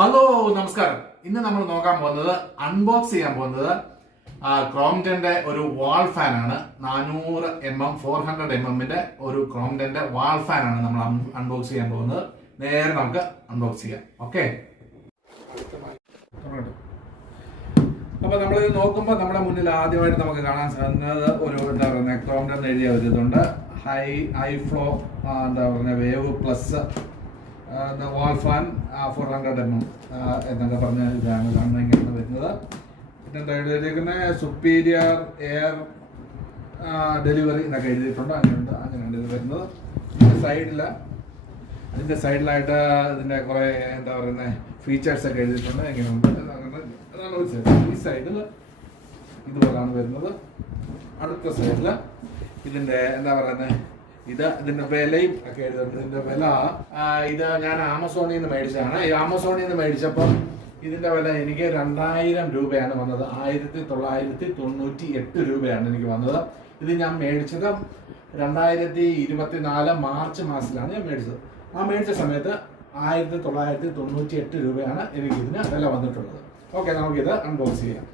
Hello നമസ്കാരം. ഇന്ന് നമ്മൾ നോക്കാൻ പോകുന്നത് അൺബോക്സ് ചെയ്യാൻ പോകുന്നത് ക്രോംപ്ടന്റെ ഒരു വാൾ ഫാൻ ആണ്. 400mm 400mm ഒരു ക്രോംപ്ടന്റെ വാൾ ഫാൻ ആണ് നമ്മൾ അൺബോക്സ് ചെയ്യാൻ പോകുന്നത്. നേരെ നമുക്ക് അൺബോക്സ് ചെയ്യാം. ഓക്കെ, അപ്പൊ നമ്മളിത് നോക്കുമ്പോൾ നമ്മുടെ മുന്നിൽ ആദ്യമായിട്ട് നമുക്ക് കാണാൻ സാധിക്കുന്നത് ഒരു എന്താ പറയുക ക്രോംപ്ടൻ എഴുതിയ ഒരു ഇതുണ്ട്. ഹൈ ഫ്ലോ എന്താ പറയുക വേവ് പ്ലസ് വാൾ ഫാൻ 400mm എന്നൊക്കെ പറഞ്ഞ ഇതാണ് കാണുന്നത്. ഇങ്ങനെയാണ് വരുന്നത്. പിന്നെ എഴുതിയിരിക്കുന്നത് സുപ്പീരിയർ എയർ ഡെലിവറി എന്നൊക്കെ എഴുതിയിട്ടുണ്ട്. അങ്ങനെയാണ് ഇത് വരുന്നത്. അതിൻ്റെ സൈഡിലായിട്ട് ഇതിൻ്റെ കുറേ എന്താ പറയുന്നത് ഫീച്ചേഴ്സ് ഒക്കെ എഴുതിയിട്ടുണ്ട്. എങ്ങനെയുണ്ട് അതാണ് ഒരു സൈഡ്. ഈ സൈഡിൽ ഇതുപോലാണ് വരുന്നത്. അടുത്ത സൈഡിൽ ഇതിൻ്റെ എന്താ പറയുന്നത് ഇതിന്റെ വിലയും ഒക്കെ എഴുതുന്നുണ്ട്. ഇതിന്റെ വില ഇത് ഞാൻ ആമസോണിൽ നിന്ന് മേടിച്ചതാണ്. ഈ ആമസോണിൽ നിന്ന് മേടിച്ചപ്പോൾ ഇതിന്റെ വില എനിക്ക് 2000 രൂപയാണ് വന്നത്. 1998 രൂപയാണ് എനിക്ക് വന്നത്. ഇത് ഞാൻ മേടിച്ചത് 2024 മാർച്ച് മാസത്തിലാണ് ഞാൻ മേടിച്ചത്. ആ മേടിച്ച സമയത്ത് 1998 രൂപയാണ് എനിക്ക് ഇതിന് വില വന്നിട്ടുള്ളത്. ഓക്കെ, നമുക്കിത് അൺബോക്സ് ചെയ്യാം.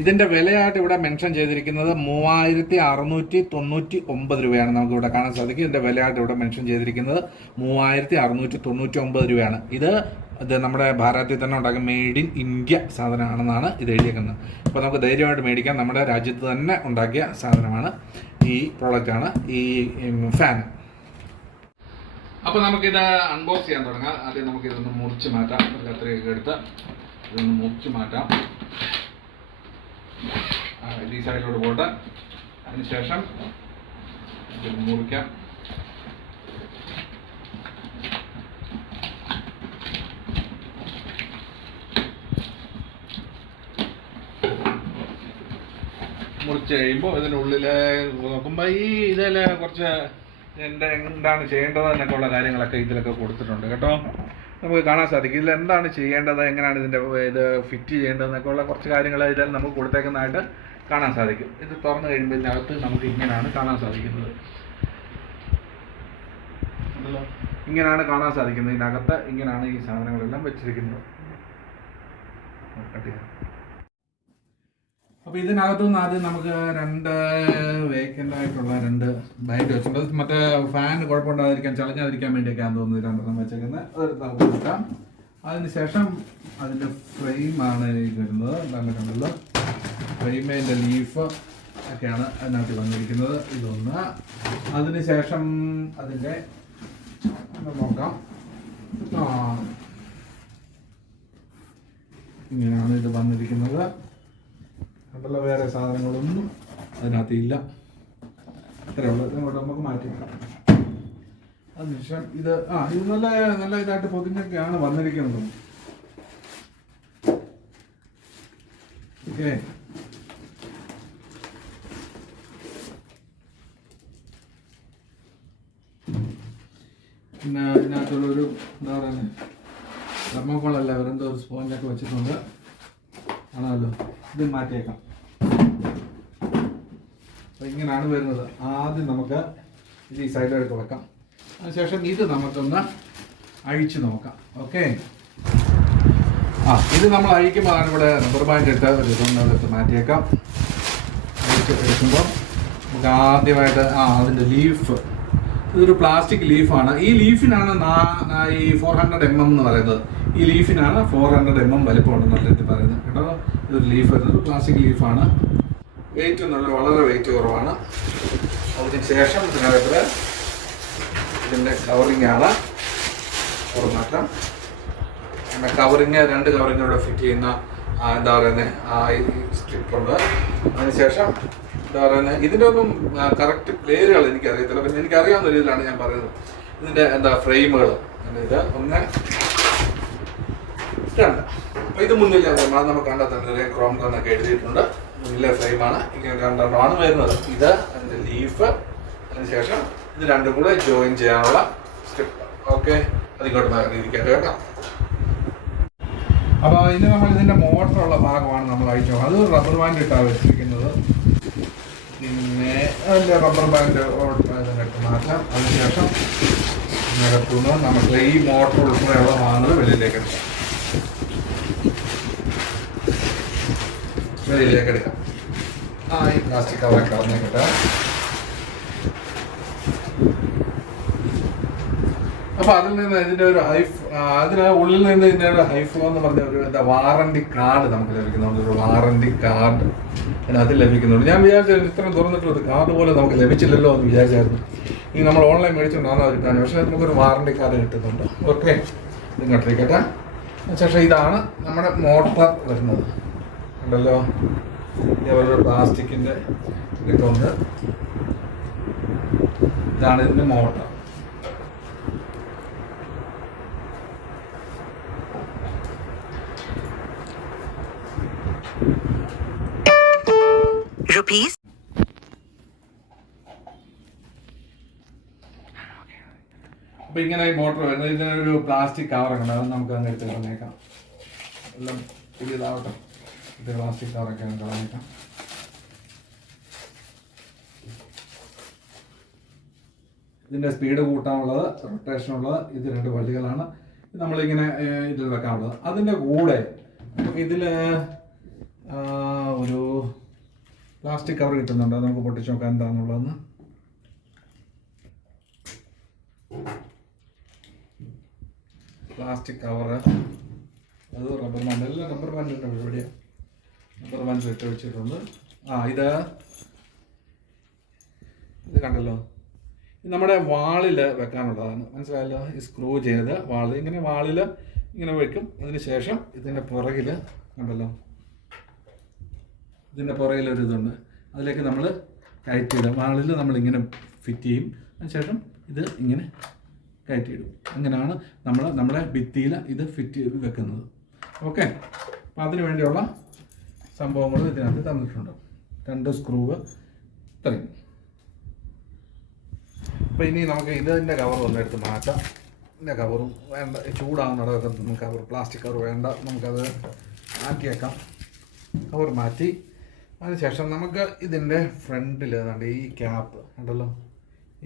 ഇതിന്റെ വിലയായിട്ട് ഇവിടെ മെൻഷൻ ചെയ്തിരിക്കുന്നത് 3699 രൂപയാണ്. നമുക്ക് ഇവിടെ കാണാൻ സാധിക്കും. ഇതിന്റെ വിലയായിട്ട് ഇവിടെ മെൻഷൻ ചെയ്തിരിക്കുന്നത് 3699 രൂപയാണ്. ഇത് നമ്മുടെ ഭാരതത്തിൽ തന്നെ ഉണ്ടാക്കിയ മെയ്ഡ് ഇൻ ഇന്ത്യ സാധനമാണെന്നാണ് ഇത് എഴുതിയിരിക്കുന്നത്. അപ്പോൾ നമുക്ക് ധൈര്യമായിട്ട് മേടിക്കാം. നമ്മുടെ രാജ്യത്ത് തന്നെ ഉണ്ടാക്കിയ സാധനമാണ് ഈ പ്രോഡക്റ്റാണ് ഈ ഫാൻ. അപ്പോൾ നമുക്കിത് അൺബോക്സ് ചെയ്യാൻ തുടങ്ങാം. ആദ്യം നമുക്കിതൊന്ന് മുറിച്ച് മാറ്റാം. ഒരു കത്രികയൊക്കെ എടുത്ത് ഇതൊന്ന് മുറിച്ച് മാറ്റാം. ഈ സൈഡിലോട്ട് പോട്ടെ. അതിനുശേഷം ഇത് മുറിക്കാം. മുറിച്ച് കഴിയുമ്പോൾ ഇതിനുള്ളിൽ നോക്കുമ്പോൾ ഇതിൽ കുറച്ച് എന്താണ് ചെയ്യേണ്ടത് എന്നൊക്കെ ഉള്ള കാര്യങ്ങളൊക്കെ ഇതിലൊക്കെ കൊടുത്തിട്ടുണ്ട് കേട്ടോ. നമുക്ക് കാണാൻ സാധിക്കും ഇതിൽ എന്താണ് ചെയ്യേണ്ടത്, എങ്ങനെയാണ് ഇതിൻ്റെ ഇത് ഫിറ്റ് ചെയ്യേണ്ടതെന്നൊക്കെ ഉള്ള കുറച്ച് കാര്യങ്ങൾ ഇതിൽ നമുക്ക് കൊടുത്തേക്കുന്നതായിട്ട് കാണാൻ സാധിക്കും. ഇത് തുറന്നു കഴിയുമ്പോൾ ഇതിനകത്ത് നമുക്ക് ഇങ്ങനെയാണ് കാണാൻ സാധിക്കുന്നത്. ഇങ്ങനെയാണ് കാണാൻ സാധിക്കുന്നത്. ഇതിനകത്ത് ഇങ്ങനെയാണ് ഈ സാധനങ്ങളെല്ലാം വെച്ചിരിക്കുന്നത്. അപ്പോൾ ഇതിനകത്തുനിന്ന് ആദ്യം നമുക്ക് 2 വേക്കൻ്റ് ആയിട്ടുള്ള 2 ബൈറ്റ് വെച്ചിട്ടുണ്ട്. മറ്റേ ഫാൻ കുഴപ്പമുണ്ടാകാതിരിക്കാൻ ചളഞ്ഞാതിരിക്കാൻ വേണ്ടിയൊക്കെയാണ് തോന്നുന്നത് 2 വെച്ചേക്കുന്നത്. അതെടുത്ത് നമുക്ക് നോക്കാം. അതിനുശേഷം അതിൻ്റെ ഫ്രെയിമാണ് വരുന്നത്. നല്ല കണ്ടല്ലോ, ഫ്രെയിമിൻ്റെ ലീഫ് ഒക്കെയാണ് അതിനകത്ത് വന്നിരിക്കുന്നത്. ഇതൊന്ന്. അതിനുശേഷം അതിൻ്റെ നോക്കാം. ഇങ്ങനെയാണ് ഇത് വന്നിരിക്കുന്നത്. കണ്ടല്ലോ, വേറെ സാധനങ്ങളൊന്നും അതിനകത്ത് ഇല്ല. ഇത്രയുള്ളത് ഇങ്ങോട്ട് നമുക്ക് മാറ്റിക്കാം. അതിനുശേഷം ഇത് നല്ല ഇതായിട്ട് പൊതിഞ്ഞൊക്കെയാണ് വന്നിരിക്കുന്നത്. ഓക്കെ, പിന്നെ ഇതിനകത്തുള്ളൊരു എന്താ പറയുന്നത് തെർമോക്കോളല്ല, വേറെന്തോ ഒരു സ്പോഞ്ചൊക്കെ വെച്ചിട്ടുണ്ട്. ആണല്ലോ, ഇത് മാറ്റിയേക്കാം. അപ്പോൾ ഇങ്ങനെയാണ് വരുന്നത്. ആദ്യം നമുക്ക് ഇത് ഈ സൈഡിലേക്ക് വെക്കാം. അതിനുശേഷം ഇത് നമുക്കൊന്ന് അഴിച്ച് നോക്കാം. ഓക്കെ, ഇത് നമ്മൾ അഴിക്കുമ്പോൾ ഇവിടെ റബ്ബർ ബാൻഡ് ഇട്ട് ഒരു ഇതൊന്നെടുത്ത് മാറ്റിയേക്കാം. അഴിക്കുമ്പോൾ നമുക്ക് ആദ്യമായിട്ട് അതിൻ്റെ ലീഫ്, ഇതൊരു പ്ലാസ്റ്റിക് ലീഫാണ്. ഈ ലീഫിനാണ് ഈ 400mm എന്ന് പറയുന്നത്. ഈ ലീഫിനാണ് 400mm വലിപ്പമുണ്ടെന്നുള്ള ഇത് പറയുന്നത് കേട്ടോ. ഇതൊരു ലീഫ് വരുന്നത് പ്ലാസ്റ്റിക് ലീഫാണ്. വെയിറ്റ് വളരെ വെയിറ്റ് കുറവാണ്. അതിനുശേഷം ഇതിനകത്ത് ഇതിൻ്റെ കവറിങ്ങാണ്. മാറ്റാം. അങ്ങനെ കവറിങ് 2 കവറിങ്ങിലൂടെ ഫിറ്റ് ചെയ്യുന്ന എന്താ പറയുന്നത് സ്ട്രിപ്പുണ്ട്. അതിനുശേഷം എന്താ പറയുന്നത് ഇതിൻ്റെ ഒന്നും കറക്റ്റ് പേരുകൾ എനിക്കറിയത്തില്ല. പിന്നെ എനിക്കറിയാവുന്ന രീതിയിലാണ് ഞാൻ പറയുന്നത്. ഇതിൻ്റെ എന്താ ഫ്രെയിമുകൾ ഇത് 1 2. അപ്പോൾ ഇത് മുന്നിൽ നമുക്ക് കണ്ടെത്തുന്നത് ക്രോംപ്ടൺ എന്നൊക്കെ എഴുതിയിട്ടുണ്ട്. മുന്നിലെ ഫ്രെയിമാണ്. ഇങ്ങനെ 2 വരുന്നത്. ഇത് അതിൻ്റെ ലീഫ്. അതിനുശേഷം ഇത് 2 കൂടെ ജോയിൻ ചെയ്യാനുള്ള സ്ട്രിപ്പ്. ഓക്കെ, അതിങ്ങോട്ട് ഇരിക്കട്ടെ കേട്ടോ. അപ്പോൾ ഇനി നമ്മൾ ഇതിൻ്റെ മോട്ടറുള്ള ഭാഗമാണ് നമ്മൾ അഴിച്ചു. അത് റബ്ബർ ബാൻഡ് ഇട്ടാണ് വെച്ചിരിക്കുന്നത്. പിന്നെ അതിൻ്റെ റബ്ബർ ബാൻഡ് ഇതിനൊക്കെ മാറ്റാം. അതിനുശേഷം നിരത്തുന്ന നമുക്ക് ഈ മോട്ടർ ഉൾപ്പെടെയുള്ള ഭാഗങ്ങൾ വെളിയിലേക്ക് എടുക്കാം. ഈ പ്ലാസ്റ്റിക് കവറൊക്കെ കളഞ്ഞേക്കട്ടെ. അപ്പൊ അതിൽ നിന്ന് ഇതിന്റെ ഒരു അതിന് ഉള്ളിൽ നിന്ന് ഇതിന്റെ ഒരു ഹൈഫ്ലോ എന്ന് പറഞ്ഞ ഒരു വാറണ്ടി കാർഡ് നമുക്ക് ലഭിക്കുന്നുണ്ട്. ഒരു വാറണ്ടി കാർഡ് അതിനകത്ത് ലഭിക്കുന്നുണ്ട്. ഞാൻ വിചാരിച്ചു ഇത്രയും തുറന്നിട്ടുള്ള ഒരു കാർഡ് പോലെ നമുക്ക് ലഭിച്ചില്ലല്ലോ എന്ന് വിചാരിച്ചായിരുന്നു. ഈ നമ്മൾ ഓൺലൈൻ മേടിച്ചുകൊണ്ടാണ് അത് കിട്ടാൻ. പക്ഷേ നമുക്കൊരു വാറണ്ടി കാർഡ് കിട്ടുന്നുണ്ട്. ഓക്കെ, ഇങ്ങോട്ടിരിക്കട്ടെ. ശേഷം ഇതാണ് നമ്മുടെ മോട്ടർ വരുന്നത്. ഉണ്ടല്ലോ, ഇതേപോലെ പ്ലാസ്റ്റിക്കിന്റെ ഇതൊക്കെ. ഇതാണ് ഇതിന്റെ മോട്ടർ. അപ്പൊ ഇങ്ങനെ ഈ മോട്ടർ വരുന്നത് ഇതിനൊരു പ്ലാസ്റ്റിക് കവറൊക്കെ ഉണ്ട്. അത് നമുക്ക് അങ്ങ് എടുത്ത് കളഞ്ഞേക്കാം. എല്ലാം പുതിയതാവട്ടെ. ഇത് പ്ലാസ്റ്റിക് കവറൊക്കെ കളഞ്ഞേക്കാം. ഇതിന്റെ സ്പീഡ് കൂട്ടാനുള്ളത്, റൊട്ടേഷനുള്ളത് ഇത് 2 വള്ളികളാണ്. നമ്മളിങ്ങനെ ഇതിൽ വെക്കാനുള്ളത്. അതിൻ്റെ കൂടെ ഇതില് ഒരു പ്ലാസ്റ്റിക് കവർ കിട്ടുന്നുണ്ട്. അത് നമുക്ക് പൊട്ടിച്ച് നോക്കാം എന്താണെന്നുള്ളതെന്ന്. പ്ലാസ്റ്റിക് കവർ, അത് റബ്ബർ ബാൻഡ്, എല്ലാം റബ്ബർ ബാൻഡിൻ്റെ പരിപാടിയാണ്. റബ്ബർ ബാൻഡ് ഇട്ട് വെച്ചിട്ടുണ്ട്. ഇത് കണ്ടല്ലോ, ഇത് നമ്മുടെ വാളിൽ വെക്കാനുള്ളതാണ്. മനസ്സിലായല്ലോ? ഈ സ്ക്രൂ ചെയ്ത് ഇങ്ങനെ വാളിൽ ഇങ്ങനെ വെക്കും. അതിന് ശേഷം ഇതിൻ്റെ പുറകിൽ കണ്ടല്ലോ, ഇതിൻ്റെ പുറകിലൊരു ഇതുണ്ട്. അതിലേക്ക് നമ്മൾ കയറ്റിയിടും. വാളിൽ നമ്മളിങ്ങനെ ഫിറ്റ് ചെയ്യും. അതിനുശേഷം ഇത് ഇങ്ങനെ കയറ്റിയിടും. അങ്ങനെയാണ് നമ്മുടെ ഭിത്തിയിൽ ഇത് ഫിറ്റ് ചെയ്ത് വെക്കുന്നത്. ഓക്കെ, അപ്പം അതിന് വേണ്ടിയുള്ള സംഭവങ്ങൾ ഇതിനകത്ത് തന്നിട്ടുണ്ട്. 2 സ്ക്രൂവ് ഇത്രയും. അപ്പം ഇനി നമുക്ക് ഇതിൻ്റെ കവർ ഒന്നെടുത്ത് മാറ്റാം. ഇതിൻ്റെ കവറും വേണ്ട, ചൂടാകുന്നിടത്തൊക്കെ കവർ, പ്ലാസ്റ്റിക് കവർ വേണ്ട, നമുക്കത് മാറ്റിയേക്കാം. കവർ മാറ്റി അതിനുശേഷം നമുക്ക് ഇതിൻ്റെ ഫ്രണ്ടിൽ ഏതാണ്ട് ഈ ക്യാപ്പ് ഉണ്ടല്ലോ,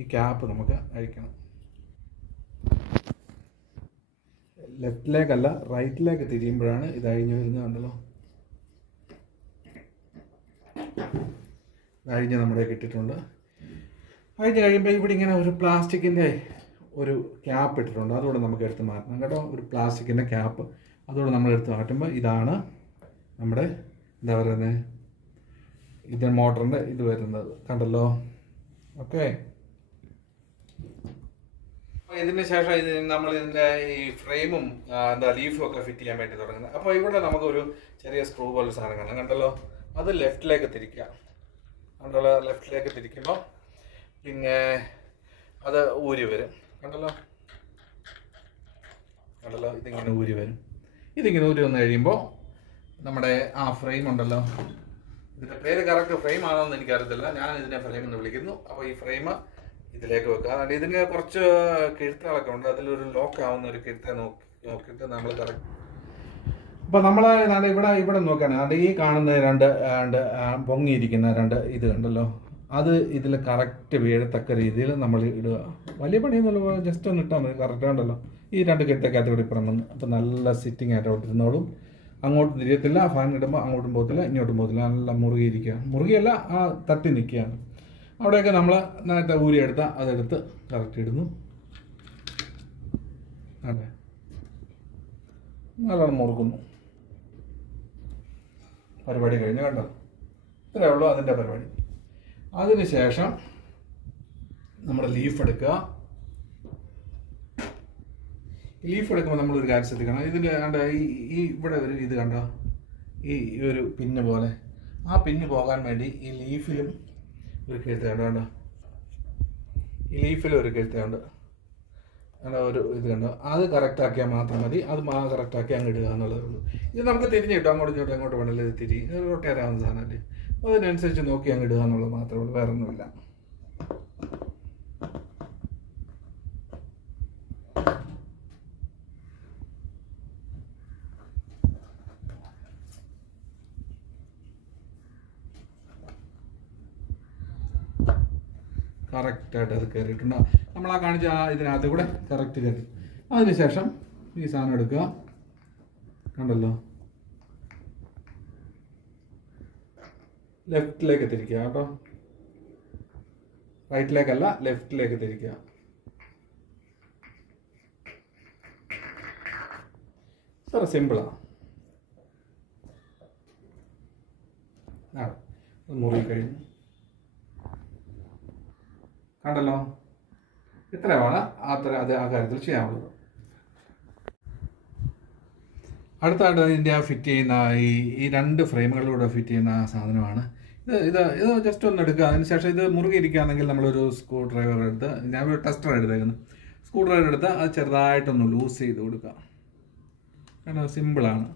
ഈ ക്യാപ്പ് നമുക്ക് അഴിക്കണം. ലെഫ്റ്റിലേക്കല്ല റൈറ്റിലേക്ക് തിരിയുമ്പോഴാണ് ഇത് അഴിഞ്ഞു വരുന്നത്. കണ്ടല്ലോ, അഴിഞ്ഞ് നമ്മുടെ കിട്ടിയിട്ടുണ്ട്. അഴിഞ്ഞ് കഴിയുമ്പോൾ ഇവിടെ ഇങ്ങനെ ഒരു പ്ലാസ്റ്റിക്കിൻ്റെ ഒരു ക്യാപ്പ് ഇട്ടിട്ടുണ്ട്. അതുകൂടെ നമുക്ക് എടുത്ത് മാറ്റണം കേട്ടോ. ഒരു പ്ലാസ്റ്റിക്കിൻ്റെ ക്യാപ്പ് അതുകൂടെ നമ്മൾ എടുത്ത് മാറ്റുമ്പോൾ ഇതാണ് നമ്മുടെ എന്താ പറയുന്നത്, ഇത് മോട്ടറിൻ്റെ ഇത് വരുന്നത്. കണ്ടല്ലോ. ഓക്കെ, ഇതിന് ശേഷം നമ്മൾ ഇതിൻ്റെ ഈ ഫ്രെയിമും ലീഫും ഒക്കെ ഫിറ്റ് ചെയ്യാൻ വേണ്ടി തുടങ്ങുന്നത്. അപ്പോൾ ഇവിടെ നമുക്കൊരു ചെറിയ സ്ക്രൂ പോലെ സാധനം കാണാം. കണ്ടല്ലോ, അത് ലെഫ്റ്റിലേക്ക് തിരിക്കുക. കണ്ടല്ലോ, ലെഫ്റ്റിലേക്ക് തിരിക്കുമ്പോൾ പിന്നെ അത് ഊരി വരും. കണ്ടല്ലോ, ഇതിങ്ങനെ ഊരി വരും. ഇതിങ്ങനെ ഊരി വന്നു കഴിയുമ്പോൾ നമ്മുടെ ഫ്രെയിം ഉണ്ടല്ലോ, ഇതിൻ്റെ പേര് കറക്റ്റ് ഫ്രെയിം ആണോന്ന് എനിക്കറിയത്തില്ല, ഞാൻ ഇതിനെ ഫ്രെയിം എന്ന് വിളിക്കുന്നു. അപ്പോൾ ഈ ഫ്രെയിം ഇതിലേക്ക് വെക്കുക. അതുകൊണ്ട് ഇതിന് കുറച്ച് കിഴുത്തുകളൊക്കെ ഉണ്ട്. അതിലൊരു ലോക്ക് ആവുന്ന ഒരു കിഴുത്തെ നോക്കിയിട്ട് നമ്മൾ കറക്റ്റ്. അപ്പോൾ നമ്മൾ ഇവിടെ നോക്കുകയാണ്, ഈ കാണുന്ന രണ്ട് പൊങ്ങിയിരിക്കുന്ന 2 ഇത് കണ്ടല്ലോ, അത് ഇതിൽ കറക്റ്റ് വീഴത്തക്ക രീതിയിൽ നമ്മൾ ഇടുക. വലിയ പണിയൊന്നുമില്ല, ജസ്റ്റ് ഒന്ന് ഇട്ടാൽ മതി. കറക്റ്റ് ഉണ്ടല്ലോ, ഈ 2 കിഴുത്തൊക്കെ കൂടി ഇപ്പുറം വന്ന്. അപ്പോൾ നല്ല സിറ്റിംഗ് ആയിട്ട് അവിടെ ഇരുന്നോളും. അങ്ങോട്ടും തിരിയത്തില്ല, ഫാൻ ഇടുമ്പോൾ അങ്ങോട്ടും പോകത്തില്ല ഇങ്ങോട്ടും പോകത്തില്ല. നല്ല മുറുകിയിരിക്കുക, മുറുകിയല്ല തട്ടി നിൽക്കുകയാണ്. അവിടെയൊക്കെ നമ്മൾ നേരത്തെ ഊരിയെടുത്ത അതെടുത്ത് കറക്റ്റ് ഇടുന്നു. അതെ, നല്ലോണം മുറുക്കുന്നു. പരിപാടി കഴിഞ്ഞു. കണ്ടോ, ഇത്രയേ ഉള്ളൂ അതിൻ്റെ പരിപാടി. അതിന് ശേഷം നമ്മുടെ ലീഫ് എടുക്കുക. ലീഫ് എടുക്കുമ്പോൾ നമ്മളൊരു കാര്യം ശ്രദ്ധിക്കണം. ഇതിൻ്റെ ഈ ഇവിടെ ഒരു ഇത് കണ്ടോ, ഈ ഒരു പിന്ന് പോലെ, ആ പിന്ന് പോകാൻ വേണ്ടി ഈ ലീഫിലും ഒരു കെഴുത്തുണ്ട്. കണ്ടോ, ഈ ലീഫിലും ഒരു കെഴുത്തുണ്ട്. ഒരു ഇത് കണ്ടോ, അത് കറക്റ്റാക്കിയാൽ മാത്രം മതി. അത് കറക്റ്റാക്കി അങ്ങ് ഇടുക എന്നുള്ളതേ ഉള്ളൂ. ഇത് നമുക്ക് തിരിഞ്ഞ് കിട്ടും, അങ്ങോട്ട് ഇങ്ങോട്ട് എങ്ങോട്ട് വേണമെങ്കിലും ഇത് തിരി റൊട്ടേറാവുന്ന സാധനമല്ലേ. അതിനനുസരിച്ച് നോക്കി അങ്ങ് ഇടുക എന്നുള്ളത് മാത്രമേ ഉള്ളൂ, വേറെ ഒന്നുമില്ല. കറക്റ്റായിട്ട് അത് കയറിയിട്ടുണ്ട്. നമ്മൾ ആ കാണിച്ച ഇതിനകത്ത് കൂടെ കറക്റ്റ് കയറി. അതിനുശേഷം ഈ സാധനം എടുക്കുക, കണ്ടല്ലോ, ലെഫ്റ്റിലേക്ക് തിരിക്കുക കേട്ടോ, റൈറ്റിലേക്കല്ല ലെഫ്റ്റിലേക്ക് തിരിക്കുക. ഇത്ര സിമ്പിളാണ്. മുറി കഴിഞ്ഞു, കണ്ടല്ലോ. ഇത്രയാണ് അത് ആ കാര്യത്തിൽ ചെയ്യാനുള്ളത്. അടുത്തായിട്ട് ഇതിൻ്റെ ഫിറ്റ് ചെയ്യുന്ന ഈ 2 ഫ്രെയിമുകളിലൂടെ ഫിറ്റ് ചെയ്യുന്ന സാധനമാണ് ഇത്. ജസ്റ്റ് ഒന്ന് എടുക്കുക. അതിനുശേഷം ഇത് മുറുകെ ഇരിക്കുകയാണെങ്കിൽ നമ്മളൊരു സ്ക്രൂ ഡ്രൈവർ എടുത്ത്, ഞാൻ ഒരു ടെസ്റ്റർ എടുത്തേക്കുന്നത്, സ്ക്രൂ ഡ്രൈവർ എടുത്ത് അത് ചെറുതായിട്ടൊന്ന് ലൂസ് ചെയ്ത് കൊടുക്കുക. കാരണം സിമ്പിളാണ്.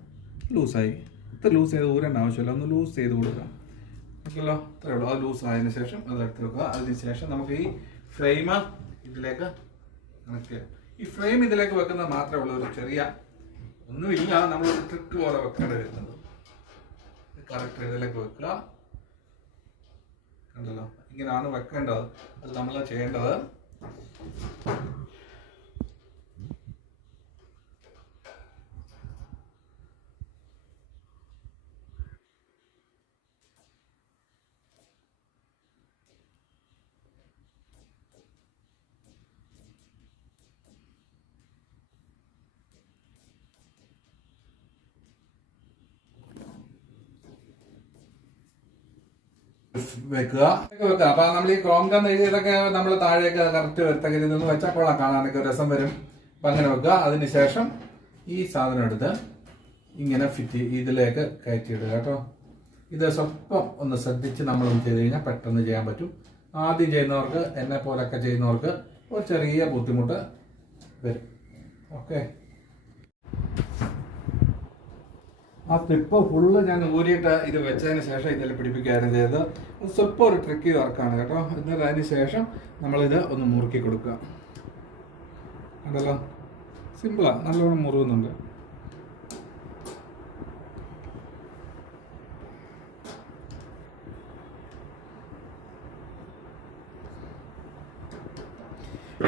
ലൂസായി, ഇത്ര ലൂസ് ചെയ്ത് ഊരേണ്ട ആവശ്യമില്ല, ഒന്ന് ലൂസ് ചെയ്ത് കൊടുക്കുക. ഓക്കെല്ലോ, അത്രയേ ഉള്ളൂ. അത് ലൂസ് ആയതിനു ശേഷം അത് എടുത്ത് വെക്കുക. അതിനുശേഷം നമുക്ക് ഈ ഫ്രെയിം ഇതിലേക്ക് കണക്ട് ചെയ്യാം. ഈ ഫ്രെയിം ഇതിലേക്ക് വെക്കുന്നത് മാത്രമേ ഉള്ളൂ ഒരു ചെറിയ ഒന്നുമില്ല, നമ്മളൊരു ട്രിക്ക് പോലെ വെക്കേണ്ടി വരുന്നത്. കറക്റ്റ് ഇതിലേക്ക് വെക്കുക, കണ്ടല്ലോ, ഇങ്ങനെയാണ് വെക്കേണ്ടത്. അത് നമ്മൾ ചെയ്യേണ്ടത് വെക്കുക. അപ്പൊ നമ്മൾ ഈ ക്രോം ഗൺ ഇതൊക്കെ നമ്മൾ താഴേക്ക് കറക്റ്റ് വരത്തക്ക രീതിയിൽ വെച്ചാൽ കൊള്ളാം, കാണാനൊക്കെ രസം വരും. അപ്പൊ അങ്ങനെ വെക്കുക. അതിനുശേഷം ഈ സാധനം എടുത്ത് ഇങ്ങനെ ഇതിലേക്ക് കയറ്റിയിടുക കേട്ടോ. ഇത് സ്വല്പം ഒന്ന് ശ്രദ്ധിച്ച് നമ്മളൊന്ന് ചെയ്ത് കഴിഞ്ഞാൽ പെട്ടെന്ന് ചെയ്യാൻ പറ്റും. ആദ്യം ചെയ്യുന്നവർക്ക്, എന്നെ പോലൊക്കെ ചെയ്യുന്നവർക്ക് ഒരു ചെറിയ ബുദ്ധിമുട്ട് വരും. ഓക്കെ, ആ ക്ലിപ്പ് ഫുള്ള് ഞാൻ ഊരിയിട്ട് ഇത് വെച്ചതിന് ശേഷം ഇതിൽ പിടിപ്പിക്കുകയായിരുന്നു ചെയ്തത്. സ്വല്പം ഒരു ട്രിക്കി വർക്കാണ് കേട്ടോ. എന്നിട്ട് അതിന് ശേഷം നമ്മളിത് ഒന്ന് മുറുക്കി കൊടുക്കുക. കണ്ടല്ലോ, സിമ്പിളാണ്, നല്ലോണം മുറുകുന്നുണ്ട്.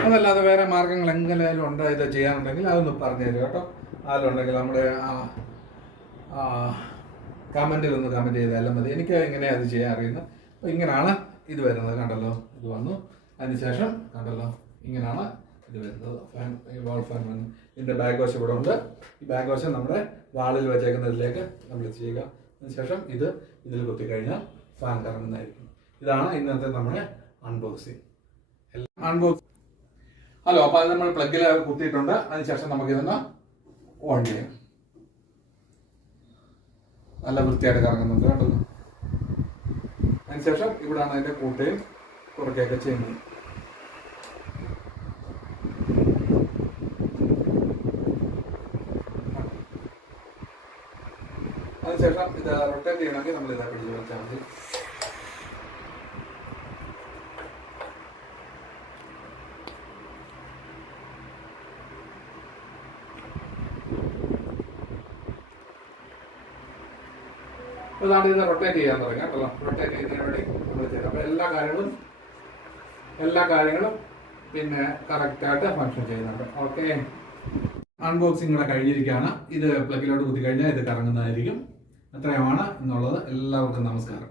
അതല്ലാതെ വേറെ മാർഗങ്ങൾ എങ്ങനെയായാലും ഉണ്ട് ഇത് ചെയ്യാനുണ്ടെങ്കിൽ അതൊന്ന് പറഞ്ഞു തരിക കേട്ടോ. അതിലുണ്ടെങ്കിൽ നമ്മുടെ കമൻറ്റിൽ ഒന്ന് കമൻറ്റ് ചെയ്താലും മതി. എനിക്ക് എങ്ങനെയാണ് അത് ചെയ്യാൻ അറിയുന്നത്. അപ്പോൾ ഇങ്ങനെയാണ് ഇത് വരുന്നത്, കണ്ടല്ലോ, ഇത് വന്നു. അതിനുശേഷം കണ്ടല്ലോ, ഇങ്ങനെയാണ് ഇത് വരുന്നത്. ഫാൻ, വാൾ ഫാൻ വന്നു. ഇതിൻ്റെ ബാക്ക് വശം ഇവിടെ ഉണ്ട്. ഈ ബാക്ക് വശം നമ്മുടെ വാളിൽ വെച്ചേക്കുന്നതിലേക്ക് നമ്മൾ ചെയ്യുക. അതിനുശേഷം ഇതിൽ കുത്തിക്കഴിഞ്ഞാൽ ഫാൻ കറങ്ങുന്നതായിരിക്കും. ഇതാണ് ഇന്നത്തെ നമ്മുടെ അൺബോക്സിങ്. ഹലോ, അപ്പോൾ അത് നമ്മൾ പ്ലഗിൽ കുത്തിയിട്ടുണ്ട്. അതിനുശേഷം നമുക്കിതൊന്ന് ഓൺ ചെയ്യാം. നല്ല വൃത്തിയായിട്ട് കറങ്ങുന്നുണ്ട് കേട്ടോ. അതിനുശേഷം ഇവിടെയാണ് അതിൻ്റെ കൂട്ടയും കുറയ്ക്കുകയൊക്കെ ചെയ്യുന്നത്. അതിനുശേഷം ഇത് റൊട്ടേറ്റ് ചെയ്യണമെങ്കിൽ നമ്മൾ ഇതാ പിടിച്ച് വെച്ചാൽ മതി. അതാണ് ഇത് റൊട്ടേറ്റ് ചെയ്യാൻ തുടങ്ങി കേട്ടോ. റൊട്ടേറ്റ് ചെയ്യുന്നതിന് വേണ്ടി നമ്മൾ ചെയ്യും. അപ്പോൾ എല്ലാ കാര്യങ്ങളും പിന്നെ കറക്റ്റായിട്ട് ഫങ്ഷൻ ചെയ്യുന്നുണ്ട്. ഓക്കെ, അൺബോക്സിംഗ് കൂടെ കഴിഞ്ഞിരിക്കുകയാണ്. ഇത് പ്ലഗിലോട്ട് കുത്തി കഴിഞ്ഞാൽ ഇത് കറങ്ങുന്നതായിരിക്കും. അത്രയുമാണ് എന്നുള്ളത്. എല്ലാവർക്കും നമസ്കാരം.